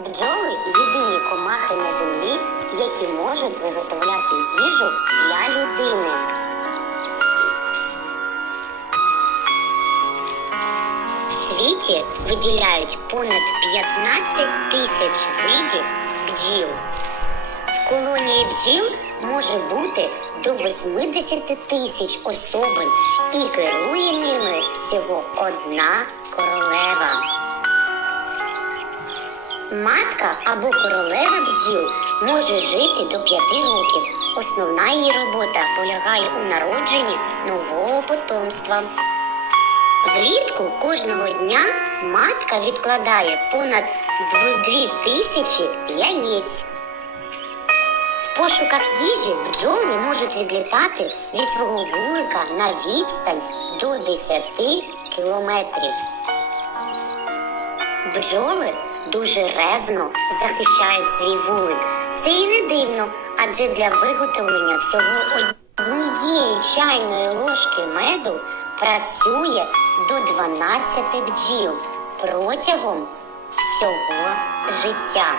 Бджоли єдині комахи на землі, які можуть виготовляти їжу для людини. В світі виділяють понад 15 тисяч видів бджіл. В колонії бджіл може бути до 80 тисяч особин і керує ними всього одна королева. Матка або королева бджіл може жити до 5 років. Основна її робота полягає у народженні нового потомства. Влітку кожного дня матка відкладає понад 2 тисячі яєць. В пошуках їжі бджоли можуть відлітати від свого вулика на відстань до 10 кілометрів. Бджоли дуже ревно захищають свій вулик. Це і не дивно, адже для виготовлення всього однієї чайної ложки меду працює до 12 бджіл протягом всього життя.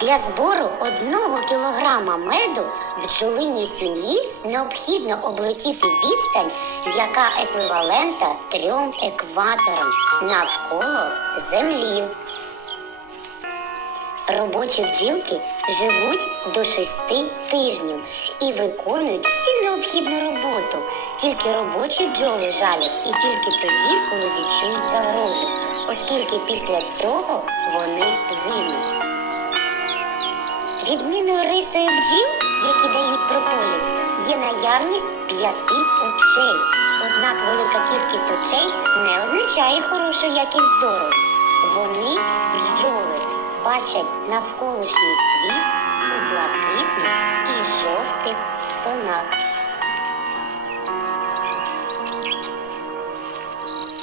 Для збору одного кілограма меду бджолиній сім'ї необхідно облетіти відстань, яка еквівалента трьом екваторам навколо землі. Робочі бджілки живуть до шести тижнів і виконують всю необхідну роботу. Тільки робочі бджоли жалять і тільки тоді, коли відчують загрозу, оскільки після цього вони гинуть. Відмінною рисою бджіл, які дають прополіс, є наявність п'яти очей. Однак велика кількість очей не означає хорошу якість зору. Вони, бджоли, бачать навколишній світ у блакитних і жовтих тонах.